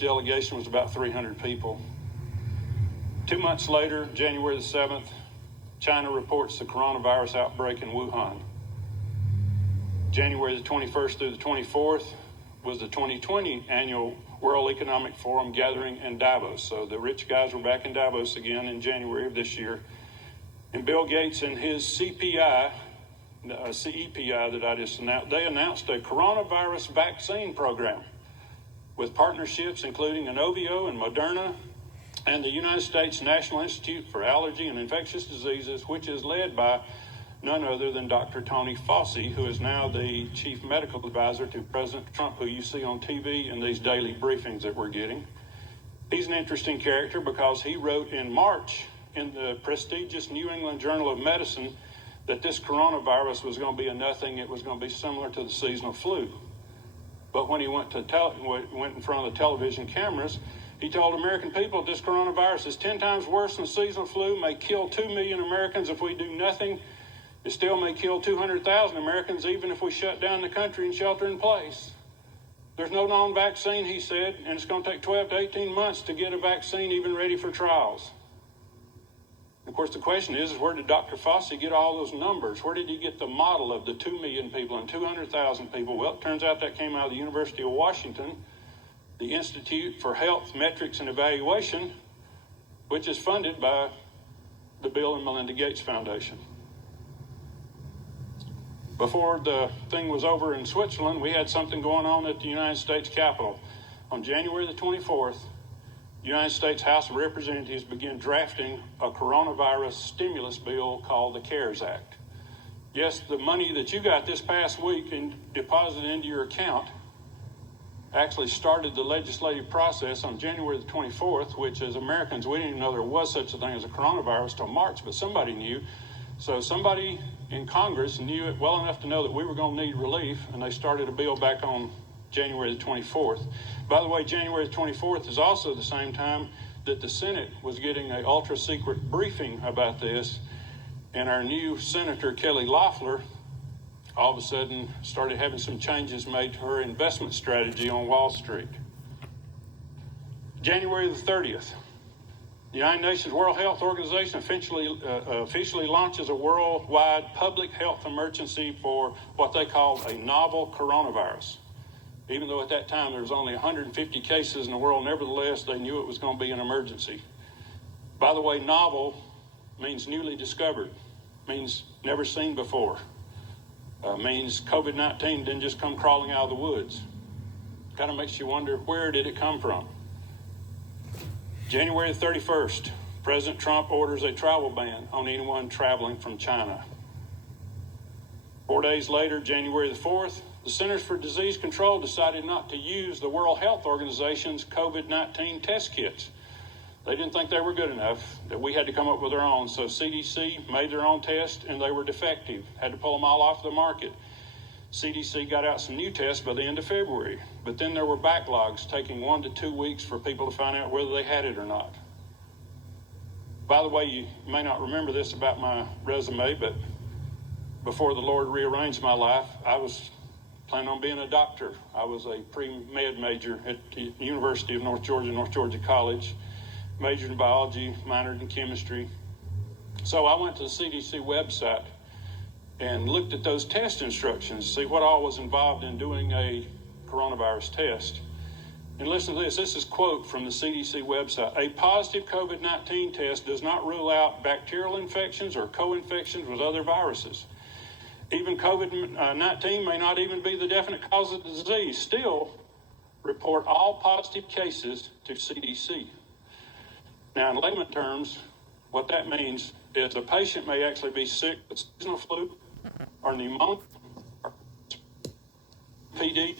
delegation was about 300 people. 2 months later, January the 7th, China reports the coronavirus outbreak in Wuhan. January the 21st through the 24th was the 2020 annual World Economic Forum gathering in Davos. So the rich guys were back in Davos again in January of this year. And Bill Gates and his CEPI that I just announced, they announced a coronavirus vaccine program with partnerships including Inovio and Moderna and the United States National Institute for Allergy and Infectious Diseases, which is led by none other than Dr. Tony Fauci, who is now the chief medical advisor to President Trump, who you see on TV in these daily briefings that we're getting. He's an interesting character because he wrote in March in the prestigious New England Journal of Medicine that this coronavirus was going to be a nothing. It was going to be similar to the seasonal flu. But when he went in front of the television cameras, he told American people this coronavirus is 10 times worse than seasonal flu, may kill 2 million Americans if we do nothing. It still may kill 200,000 Americans even if we shut down the country and shelter in place. There's no known vaccine, he said, and it's going to take 12 to 18 months to get a vaccine even ready for trials. Of course, the question is where did Dr. Fauci get all those numbers? Where did he get the model of the 2 million people and 200,000 people? Well, it turns out that came out of the University of Washington, the Institute for Health Metrics and Evaluation, which is funded by the Bill and Melinda Gates Foundation. Before the thing was over in Switzerland, we had something going on at the United States Capitol. On January the 24th, the United States House of Representatives began drafting a coronavirus stimulus bill called the CARES Act. Yes, the money that you got this past week and deposited into your account actually started the legislative process on January the 24th, which as Americans, we didn't even know there was such a thing as a coronavirus till March, but somebody knew. So somebody in Congress knew it well enough to know that we were going to need relief, and they started a bill back on January the 24th. By the way, January the 24th is also the same time that the Senate was getting an ultra-secret briefing about this, and our new Senator, Kelly Loeffler, all of a sudden started having some changes made to her investment strategy on Wall Street. January the 30th, the United Nations World Health Organization officially launches a worldwide public health emergency for what they call a novel coronavirus. Even though at that time there was only 150 cases in the world, nevertheless, they knew it was going to be an emergency. By the way, novel means newly discovered, means never seen before, means COVID-19 didn't just come crawling out of the woods. Kind of makes you wonder, where did it come from? January 31st, President Trump orders a travel ban on anyone traveling from China. 4 days later, January the 4th, the Centers for Disease Control decided not to use the World Health Organization's COVID-19 test kits. They didn't think they were good enough, that we had to come up with our own. So CDC made their own test, and they were defective. Had to pull them all off the market. CDC got out some new tests by the end of February, but then there were backlogs taking 1 to 2 weeks for people to find out whether they had it or not. By the way, you may not remember this about my resume, but before the Lord rearranged my life, I was planning on being a doctor. I was a pre-med major at the University of North Georgia College, majored in biology, minored in chemistry. So I went to the CDC website and looked at those test instructions, see what all was involved in doing a coronavirus test. And listen to this. This is a quote from the CDC website. A positive COVID-19 test does not rule out bacterial infections or co-infections with other viruses. Even COVID-19 may not even be the definite cause of the disease. Still, report all positive cases to CDC. Now, in layman terms, what that means is a patient may actually be sick with seasonal flu or pneumonia or PD